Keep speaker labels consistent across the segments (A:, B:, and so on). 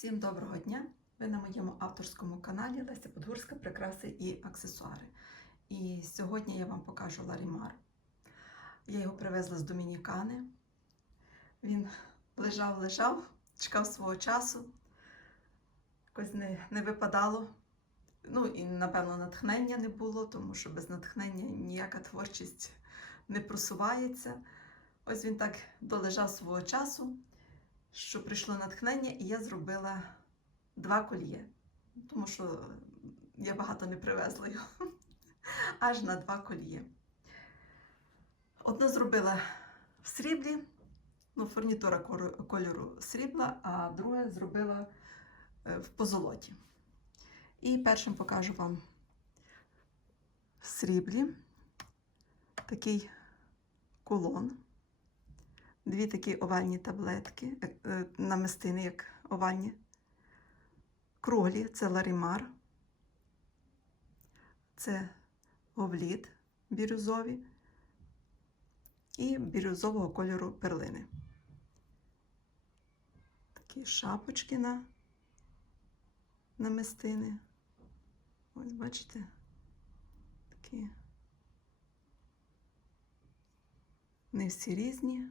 A: Всім доброго дня! Ви на моєму авторському каналі Леся Подгурська Прикраси і аксесуари. І сьогодні я вам покажу Ларімар. Я його привезла з Домінікани. Він лежав, лежав, чекав свого часу. Якось не, не випадало. Ну і, напевно, натхнення не було, тому що без натхнення ніяка творчість не просувається. Ось він так долежав свого часу що прийшло натхнення, і я зробила два кольє, тому що я багато не привезла його. Аж на два кольє. Одне зробила в сріблі, ну, фурнітура кольору срібла, а друге зробила е, в позолоті. І першим покажу вам в сріблі такий кулон дві такі овальні таблетки, е, е, намистини, як овальні. Круглі це ларімар, це овліт бірюзові і бірюзового кольору перлини. Такі шапочки на намистини. Ось бачите, такі. Не всі різні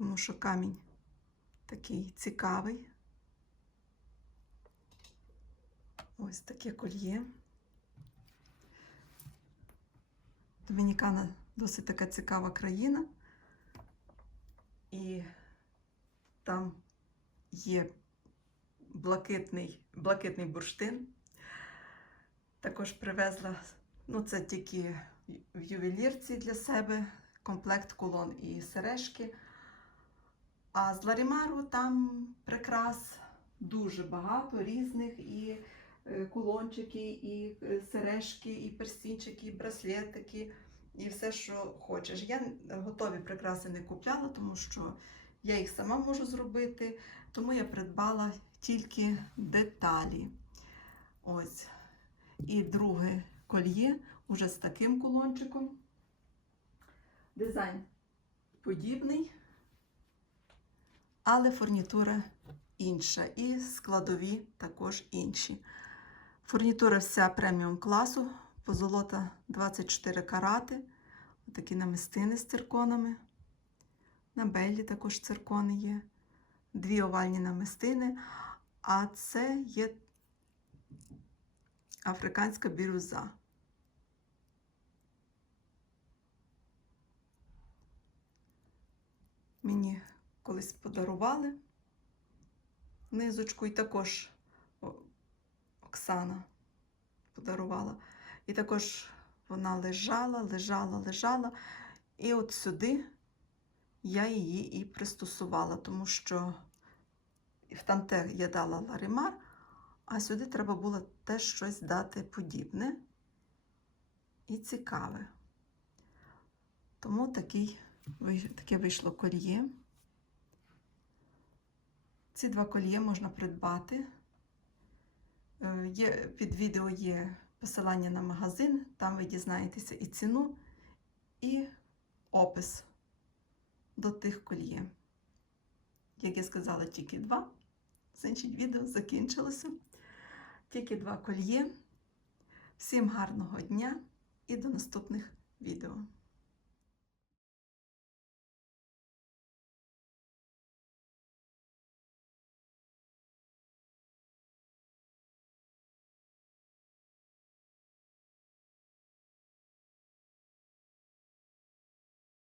A: тому що камінь такий цікавий. Ось таке кольє. Домінікана досить така цікава країна, і там є блакитний, блакитний бурштин. Також привезла, ну це тільки в ювелірці для себе, комплект кулон і сережки. А з Ларімару там прикрас дуже багато різних і е, кулончики, і е, сережки, і перстінчики, і браслетики, і все, що хочеш. Я готові прикраси не купляла, тому що я їх сама можу зробити, тому я придбала тільки деталі. Ось. І друге кольє уже з таким кулончиком. Дизайн подібний але фурнітура інша, і складові також інші. Фурнітура вся преміум класу, позолота 24 карати, такі намистини з цирконами. На беллі також циркони є, дві овальні намистини, а це є африканська бірюза. Мені колись подарували низочку, і також Оксана подарувала. І також вона лежала, лежала, лежала. І от сюди я її і пристосувала, тому що в тамте я дала ларимар, а сюди треба було теж щось дати подібне і цікаве. Тому такий, таке вийшло кольє. Ці два кольє можна придбати. Е, Є, Під відео є посилання на магазин, там ви дізнаєтеся і ціну, і опис до тих кольє. Як я сказала, тільки два. Значить, відео закінчилося. Тільки два кольє. Всім гарного дня і до наступних відео.